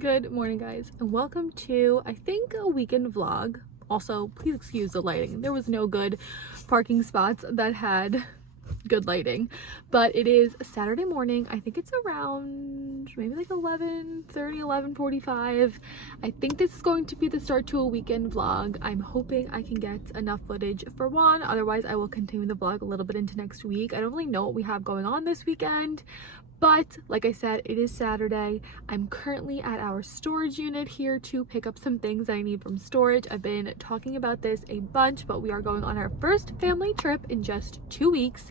Good morning, guys, and welcome to, I think, a weekend vlog. Also, please excuse the lighting. There was no good parking spots that had good lighting, but it is Saturday morning. I think it's around maybe like 11:30, 11:45. I think this is going to be the start to a weekend vlog. I'm hoping I can get enough footage for one, otherwise I will continue the vlog a little bit into next week. I don't really know what we have going on this weekend, but like I said, it is Saturday. I'm currently at our storage unit here to pick up some things that I need from storage. I've been talking about this a bunch, but we are going on our first family trip in just 2 weeks.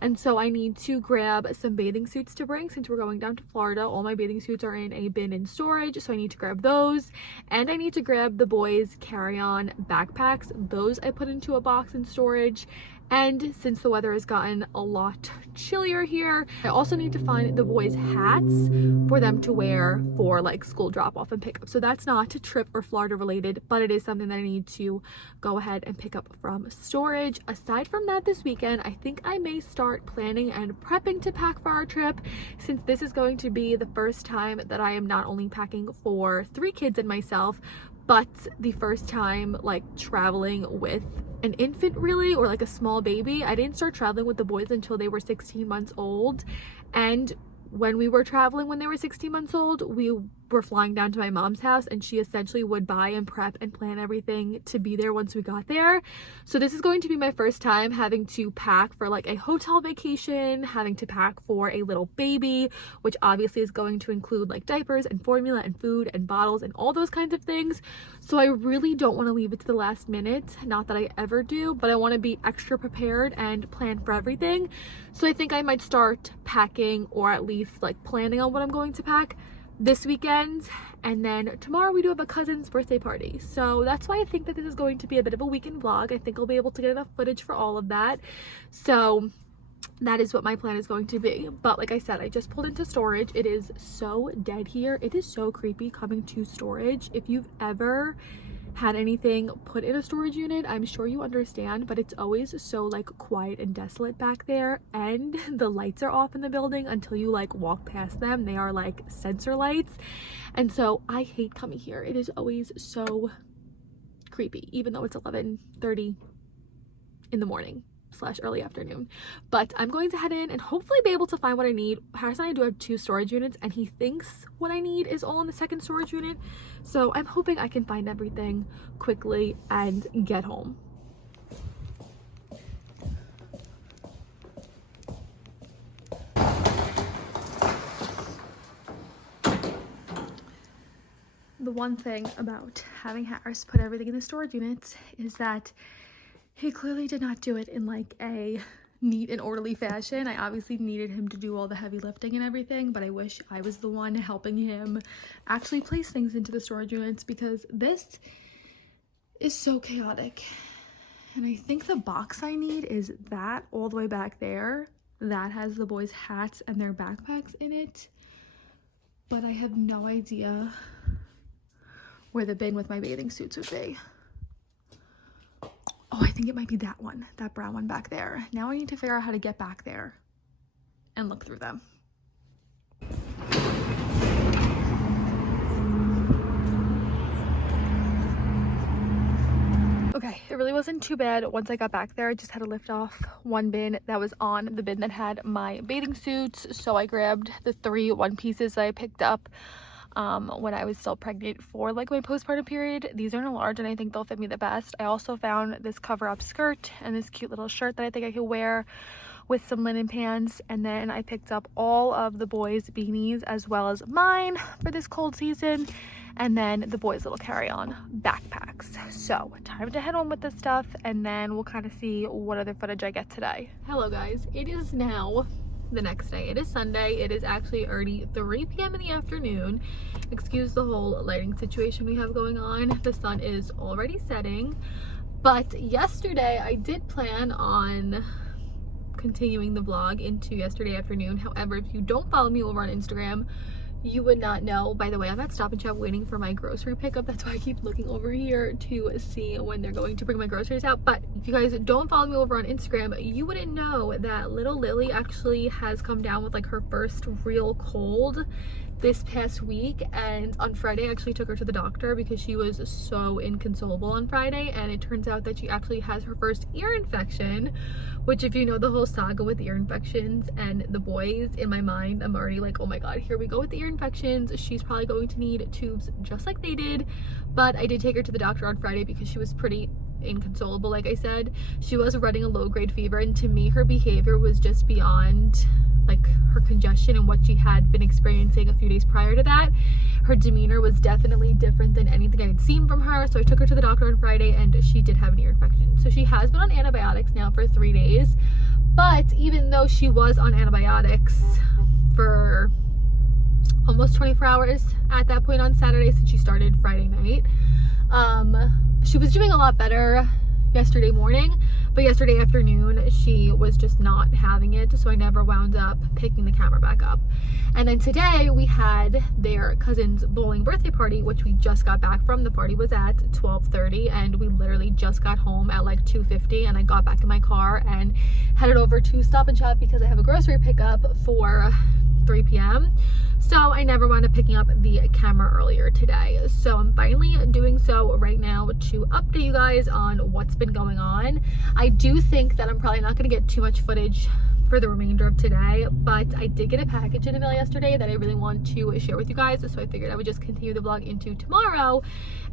And so I need to grab some bathing suits to bring since we're going down to Florida. All my bathing suits are in a bin in storage, so I need to grab those. And I need to grab the boys' carry-on backpacks. Those I put into a box in storage. And since the weather has gotten a lot chillier here, I also need to find the boys' hats for them to wear for like school drop-off and pickup. So that's not trip or Florida related, but it is something that I need to go ahead and pick up from storage. Aside from that, this weekend, I think I may start planning and prepping to pack for our trip, since this is going to be the first time that I am not only packing for 3 kids and myself, but the first time like traveling with an infant, really, or like a small baby. I didn't start traveling with the boys until they were 16 months old, and when we were traveling when they were 16 months old, we were flying down to my mom's house, and she essentially would buy and prep and plan everything to be there once we got there. So this is going to be my first time having to pack for like a hotel vacation, having to pack for a little baby, which obviously is going to include like diapers and formula and food and bottles and all those kinds of things. So I really don't want to leave it to the last minute. Not that I ever do, but I want to be extra prepared and plan for everything. So I think I might start packing, or at least like planning on what I'm going to pack this weekend. And then tomorrow we do have a cousin's birthday party, so that's why I think that this is going to be a bit of a weekend vlog. I think I'll be able to get enough footage for all of that, so that is what my plan is going to be. But like I said, I just pulled into storage. It is so dead here. It is so creepy coming to storage. If you've ever had anything put in a storage unit, I'm sure you understand, but it's always so like quiet and desolate back there, and the lights are off in the building until you like walk past them. They are like sensor lights, and so I hate coming here. It is always so creepy, even though it's 11:30 in the morning / early afternoon. But I'm going to head in and hopefully be able to find what I need. Harrison and I do have 2 storage units, and he thinks what I need is all in the second storage unit, so I'm hoping I can find everything quickly and get home. The one thing about having Harris put everything in the storage units is that he clearly did not do it in like a neat and orderly fashion. I obviously needed him to do all the heavy lifting and everything, but I wish I was the one helping him actually place things into the storage units, because this is so chaotic. And I think the box I need is that all the way back there. That has the boys' hats and their backpacks in it, but I have no idea where the bin with my bathing suits would be. Oh, I think it might be that one, that brown one back there. Now I need to figure out how to get back there and look through them. Okay, it really wasn't too bad. Once I got back there, I just had to lift off one bin that was on the bin that had my bathing suits. So I grabbed the 3 one-pieces that I picked up when I was still pregnant for like my postpartum period. These are in a large, and I think they'll fit me the best. I also found this cover-up skirt and this cute little shirt that I think I could wear with some linen pants. And then I picked up all of the boys' beanies as well as mine for this cold season, and then the boys' little carry-on backpacks. So time to head home with this stuff, and then we'll kind of see what other footage I get today. Hello guys, it is now the next day. It is Sunday. It is actually already 3 p.m. in the afternoon. Excuse the whole lighting situation we have going on. The sun is already setting, but yesterday I did plan on continuing the vlog into yesterday afternoon. However, if you don't follow me over on Instagram, you would not know. By the way, I'm at Stop and Shop waiting for my grocery pickup. That's why I keep looking over here to see when they're going to bring my groceries out. But if you guys don't follow me over on Instagram, you wouldn't know that little Lily actually has come down with like her first real cold this past week, and on Friday I actually took her to the doctor because she was so inconsolable on Friday, and it turns out that she actually has her first ear infection, which, if you know the whole saga with ear infections and the boys, in my mind I'm already like, oh my god, here we go with the ear infections. She's probably going to need tubes just like they did. But I did take her to the doctor on Friday because she was pretty inconsolable. Like I said, she was running a low-grade fever, and to me her behavior was just beyond, like, her congestion and what she had been experiencing a few days prior to that. Her demeanor was definitely different than anything I had seen from her. So I took her to the doctor on Friday, and she did have an ear infection. So she has been on antibiotics now for 3 days. But even though she was on antibiotics for almost 24 hours at that point on Saturday, since she started Friday night, she was doing a lot better yesterday morning, but yesterday afternoon she was just not having it, so I never wound up picking the camera back up. And then today we had their cousin's bowling birthday party, which we just got back from. The party was at 12:30, and we literally just got home at like 2:50, and I got back in my car and headed over to Stop and Shop because I have a grocery pickup for 3 p.m. So I never wound up picking up the camera earlier today. So I'm finally doing so right now to update you guys on what's been going on. I do think that I'm probably not going to get too much footage for the remainder of today, but I did get a package in the mail yesterday that I really want to share with you guys, so I figured I would just continue the vlog into tomorrow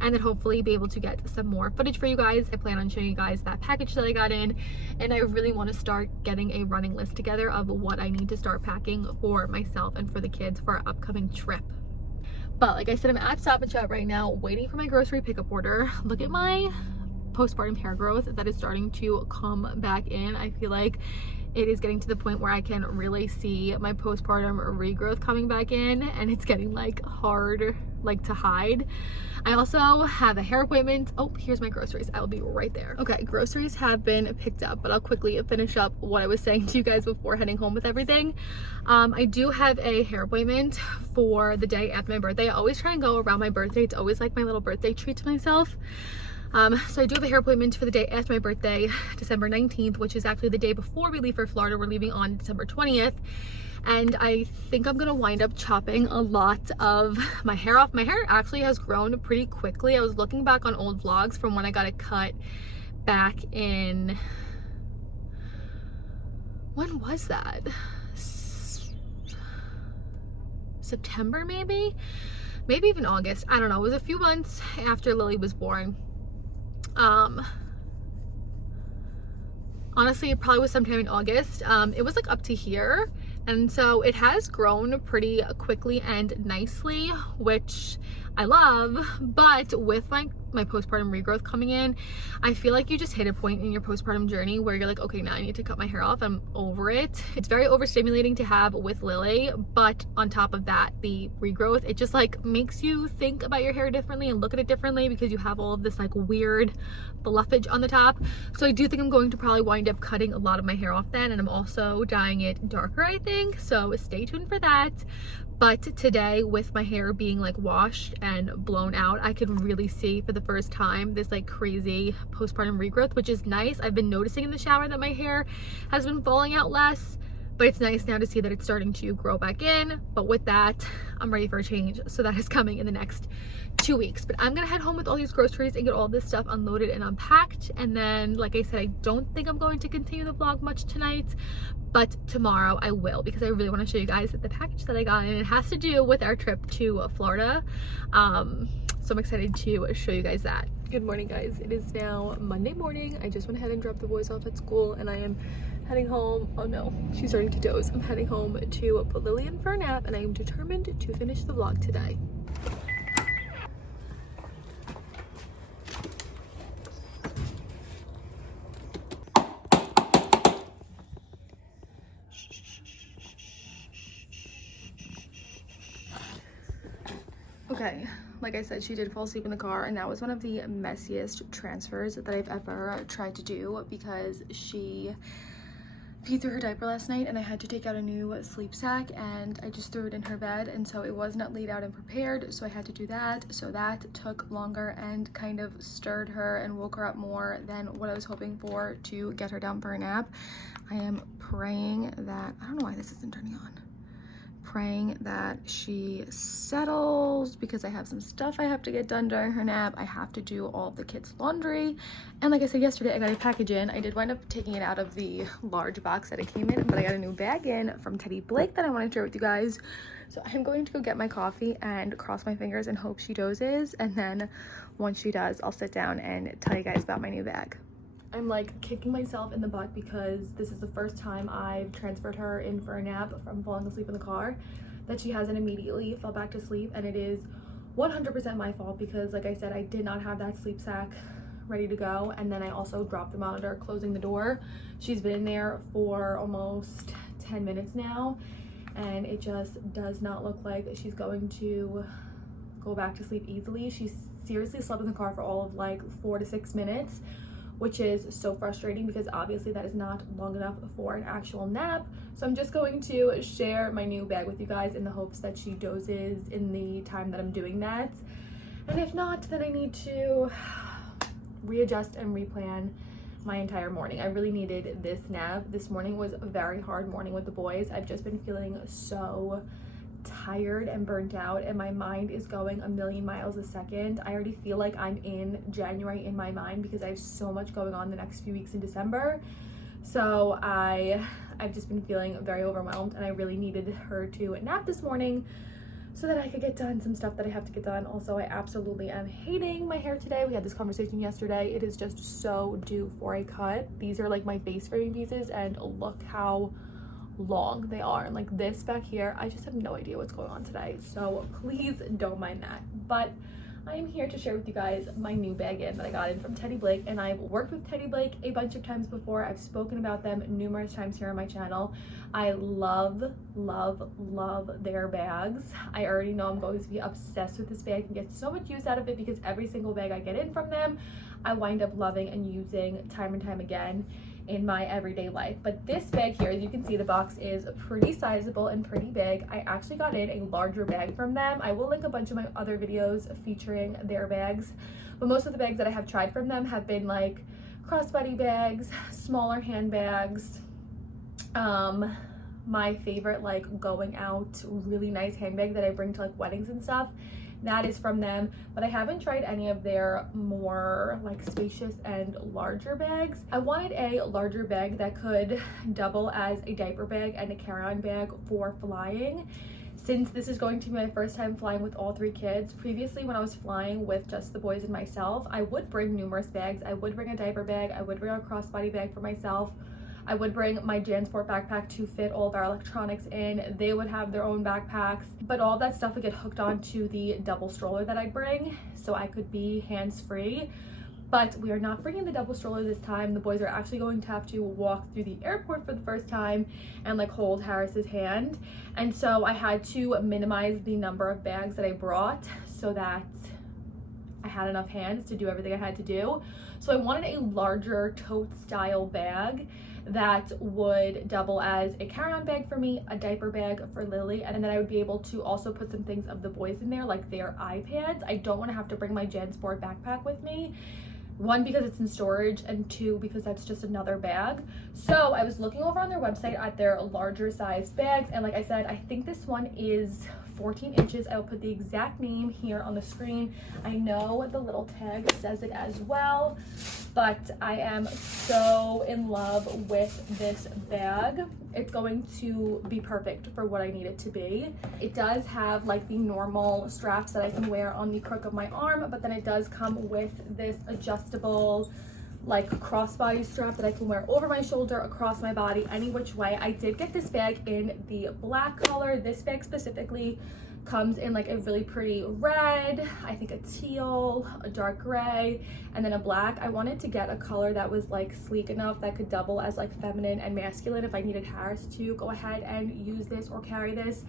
and then hopefully be able to get some more footage for you guys. I plan on showing you guys that package that I got in, and I really want to start getting a running list together of what I need to start packing for myself and for the kids for our upcoming trip. But like I said, I'm at Stop and Shop right now waiting for my grocery pickup order. Look at my postpartum hair growth that is starting to come back in. I feel like it is getting to the point where I can really see my postpartum regrowth coming back in, and it's getting like hard like to hide. I also have a hair appointment. Oh, here's my groceries. I will be right there. Okay, groceries have been picked up, but I'll quickly finish up what I was saying to you guys before heading home with everything. I do have a hair appointment for the day after my birthday. I always try and go around my birthday. It's always like my little birthday treat to myself. So I do have a hair appointment for the day after my birthday, December 19th, which is actually the day before we leave for Florida. We're leaving on December 20th. And I think I'm gonna wind up chopping a lot of my hair off. My hair actually has grown pretty quickly. I was looking back on old vlogs from when I got it cut back in, when was that? September maybe? Maybe even August. I don't know. It was a few months after Lily was born. Honestly, it probably was sometime in August. It was like up to here, and so it has grown pretty quickly and nicely, which I love. But with my postpartum regrowth coming in, I feel like you just hit a point in your postpartum journey where you're like, okay, now I need to cut my hair off. I'm over it. It's very overstimulating to have with Lily, but on top of that, the regrowth, it just like makes you think about your hair differently and look at it differently because you have all of this like weird fluffage on the top. So I do think I'm going to probably wind up cutting a lot of my hair off then, and I'm also dyeing it darker, I think. So stay tuned for that. But today, with my hair being like washed and blown out, I could really see for the first time this like crazy postpartum regrowth, which is nice. I've been noticing in the shower that my hair has been falling out less, but it's nice now to see that it's starting to grow back in. But with that, I'm ready for a change. So that is coming in the next 2 weeks. But I'm gonna head home with all these groceries and get all this stuff unloaded and unpacked. And then, like I said, I don't think I'm going to continue the vlog much tonight, but tomorrow I will, because I really want to show you guys the package that I got, and it has to do with our trip to Florida. So I'm excited to show you guys that. Good morning, guys. It is now Monday morning. I just went ahead and dropped the boys off at school, and I am heading home. Oh no, she's starting to doze. I'm heading home to put Lily in for a nap, and I am determined to finish the vlog today. Okay, like I said, she did fall asleep in the car, and that was one of the messiest transfers that I've ever tried to do because she peed through her diaper last night, and I had to take out a new sleep sack, and I just threw it in her bed, and so it was not laid out and prepared, so I had to do that. So that took longer and kind of stirred her and woke her up more than what I was hoping for to get her down for a nap. I am praying that, I don't know why this isn't turning on, praying that she settles because I have some stuff I have to get done during her nap. I have to do all of the kids' laundry. And like I said yesterday, I got a package in. I did wind up taking it out of the large box that it came in, but I got a new bag in from Teddy Blake that I want to share with you guys. So I'm going to go get my coffee and cross my fingers and hope she dozes. And then once she does, I'll sit down and tell you guys about my new bag. I'm like kicking myself in the butt because this is the first time I've transferred her in for a nap from falling asleep in the car that she hasn't immediately fell back to sleep, and it is 100% my fault because like I said, I did not have that sleep sack ready to go, and then I also dropped the monitor closing the door. She's been in there for almost 10 minutes now, and it just does not look like she's going to go back to sleep easily. She seriously slept in the car for all of like 4 to 6 minutes, which is so frustrating because obviously that is not long enough for an actual nap. So I'm just going to share my new bag with you guys in the hopes that she dozes in the time that I'm doing that. And if not, then I need to readjust and replan my entire morning. I really needed this nap. This morning was a very hard morning with the boys. I've just been feeling so tired and burnt out, and my mind is going a million miles a second. I already feel like I'm in January in my mind because I have so much going on the next few weeks in December. So I've just been feeling very overwhelmed, and I really needed her to nap this morning so that I could get done some stuff that I have to get done. Also, I absolutely am hating my hair today. We had this conversation yesterday. It is just so due for a cut. These are like my base framing pieces, and look how long they are, and like this back here, I just have no idea what's going on today, so please don't mind that. But I am here to share with you guys my new bag in that I got in from Teddy Blake, and I've worked with Teddy Blake a bunch of times before. I've spoken about them numerous times here on my channel. I love their bags. I already know I'm going to be obsessed with this bag and get so much use out of it because every single bag I get in from them I wind up loving and using time and time again in my everyday life. But this bag here, as you can see, the box is pretty sizable and pretty big. I actually got in a larger bag from them. I will link a bunch of my other videos featuring their bags, but most of the bags that I have tried from them have been like crossbody bags, smaller handbags. My favorite like going out really nice handbag that I bring to like weddings and stuff, that is from them, but I haven't tried any of their more like spacious and larger bags. I wanted a larger bag that could double as a diaper bag and a carry-on bag for flying, since this is going to be my first time flying with all 3 kids. Previously, when I was flying with just the boys and myself, I would bring numerous bags. I would bring a diaper bag, I would bring a crossbody bag for myself, I would bring my JanSport backpack to fit all of our electronics in. They would have their own backpacks, but all that stuff would get hooked onto the double stroller that I bring so I could be hands-free. But we are not bringing the double stroller this time. The boys are actually going to have to walk through the airport for the first time and like hold Harris's hand. And so I had to minimize the number of bags that I brought so that I had enough hands to do everything I had to do. So I wanted a larger tote style bag that would double as a carry-on bag for me, a diaper bag for Lily, and then I would be able to also put some things of the boys in there, like their iPads. I don't want to have to bring my JanSport backpack with me. 1, because it's in storage, and 2, because that's just another bag. So I was looking over on their website at their larger size bags, and like I said, I think this one is 14 inches. I will put the exact name here on the screen. I know the little tag says it as well, but I am so in love with this bag. It's going to be perfect for what I need it to be. It does have like the normal straps that I can wear on the crook of my arm, but then it does come with this adjustable like crossbody strap that I can wear over my shoulder, across my body, any which way. I did get this bag in the black color. This bag specifically comes in like a really pretty red, I think a teal, a dark gray, and then a black. I wanted to get a color that was like sleek enough that could double as like feminine and masculine if I needed Harris to go ahead and use this or carry this.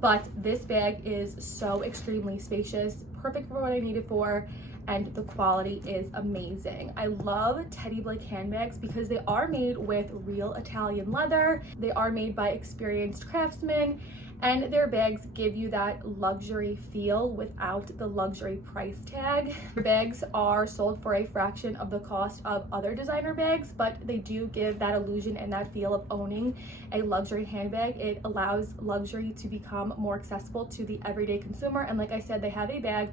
But this bag is so extremely spacious, perfect for what I need it for, and the quality is amazing. I love Teddy Blake handbags because they are made with real Italian leather. They are made by experienced craftsmen, and their bags give you that luxury feel without the luxury price tag. Their bags are sold for a fraction of the cost of other designer bags, but they do give that illusion and that feel of owning a luxury handbag. It allows luxury to become more accessible to the everyday consumer, and like I said, they have a bag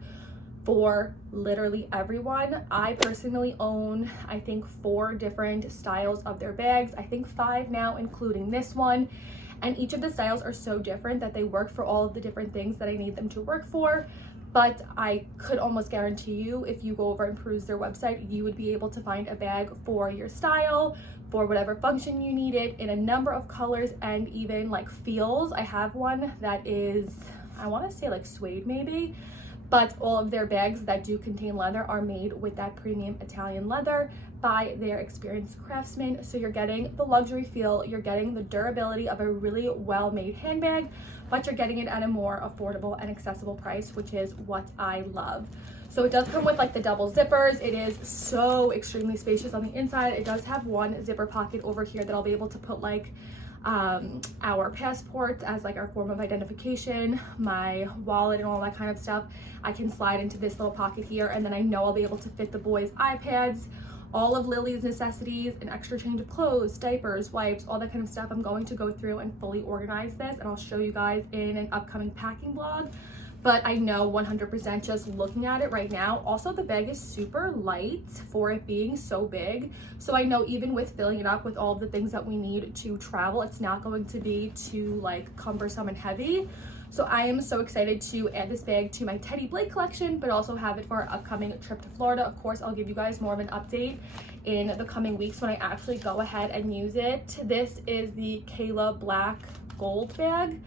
for literally everyone. I personally own, I think, 4 different styles of their bags. I think 5 now, including this one. And each of the styles are so different that they work for all of the different things that I need them to work for. But I could almost guarantee you, if you go over and peruse their website, you would be able to find a bag for your style, for whatever function you need it, in a number of colors and even like feels. I have one that is, I want to say like suede maybe, but all of their bags that do contain leather are made with that premium Italian leather by their experienced craftsmen. So you're getting the luxury feel, you're getting the durability of a really well-made handbag, but you're getting it at a more affordable and accessible price, which is what I love. So it does come with like the double zippers. It is so extremely spacious on the inside. It does have one zipper pocket over here that I'll be able to put like our passports as like our form of identification, my wallet and all that kind of stuff. I can slide into this little pocket here, and then I know I'll be able to fit the boys' iPads, all of Lily's necessities, an extra change of clothes, diapers, wipes, all that kind of stuff. I'm going to go through and fully organize this, and I'll show you guys in an upcoming packing vlog. But I know 100% just looking at it right now. Also, the bag is super light for it being so big. So I know even with filling it up with all of the things that we need to travel, it's not going to be too like cumbersome and heavy. So I am so excited to add this bag to my Teddy Blake collection, but also have it for our upcoming trip to Florida. Of course, I'll give you guys more of an update in the coming weeks when I actually go ahead and use it. This is the Kayla Black Gold bag.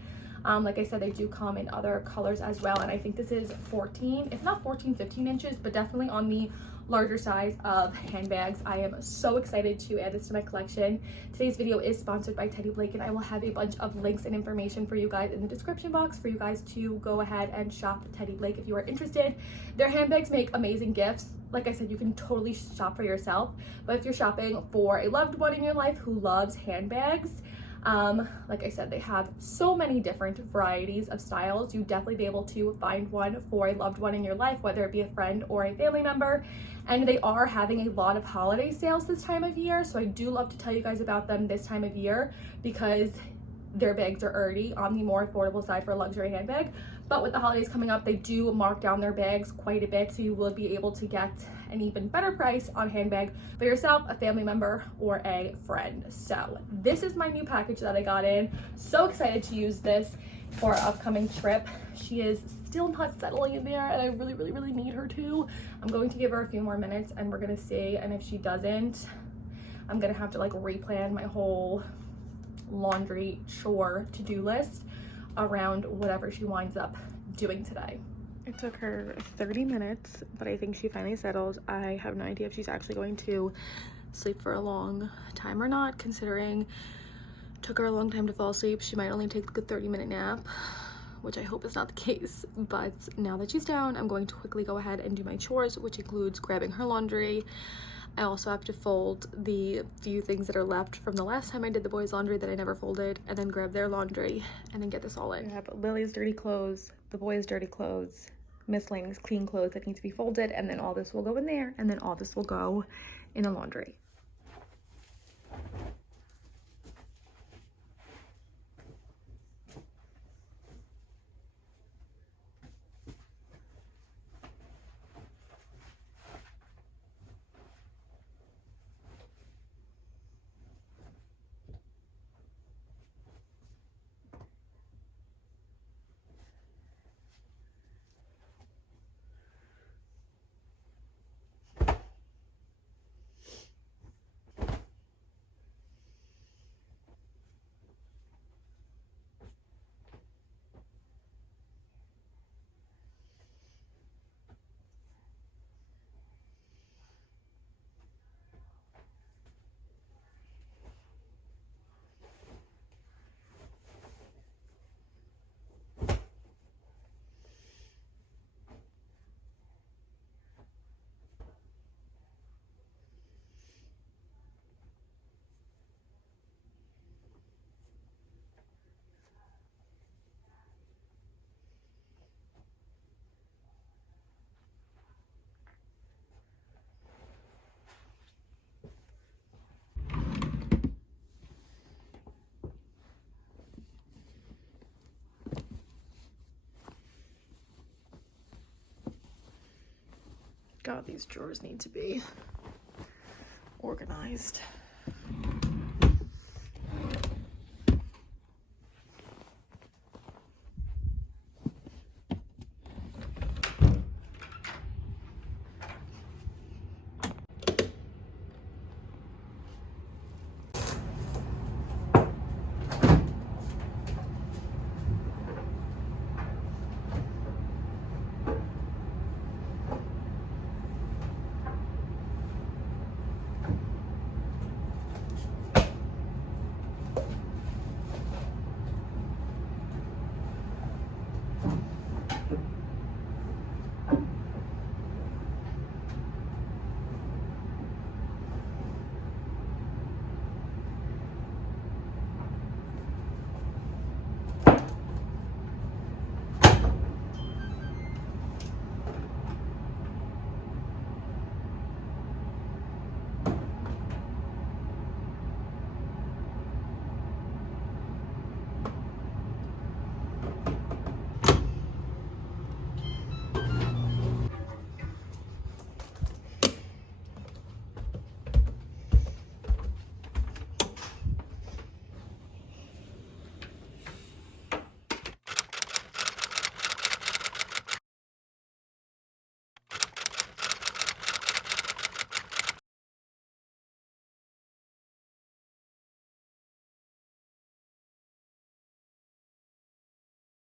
Like I said, they do come in other colors as well, and I think this is 14, if not 14, 15 inches, but definitely on the larger size of handbags. I am so excited to add this to my collection. Today's video is sponsored by Teddy Blake, and I will have a bunch of links and information for you guys in the description box for you guys to go ahead and shop Teddy Blake if you are interested. Their handbags make amazing gifts. Like I said, you can totally shop for yourself, but if you're shopping for a loved one in your life who loves handbags, like I said, they have so many different varieties of styles. You definitely be able to find one for a loved one in your life, whether it be a friend or a family member. And they are having a lot of holiday sales this time of year, so I do love to tell you guys about them this time of year because their bags are already on the more affordable side for a luxury handbag. But with the holidays coming up, they do mark down their bags quite a bit, so you will be able to get an even better price on handbag for yourself, a family member, or a friend. So this is my new package that I got in. So excited to use this for our upcoming trip. She is still not settling in there, and I really need her to. I'm going to give her a few more minutes and we're gonna see, and if she doesn't, I'm gonna have to like replan my whole laundry chore to-do list around whatever she winds up doing today. It took her 30 minutes, but I think she finally settled. I have no idea if she's actually going to sleep for a long time or not, considering it took her a long time to fall asleep. She might only take a good 30-minute nap, which I hope is not the case. But now that she's down, I'm going to quickly go ahead and do my chores, which includes grabbing her laundry. I also have to fold the few things that are left from the last time I did the boys' laundry that I never folded, and then grab their laundry and then get this all in. I have Lily's dirty clothes, the boys' dirty clothes, miscellaneous clean clothes that need to be folded, and then all this will go in there, and then all this will go in the laundry. God, these drawers need to be organized.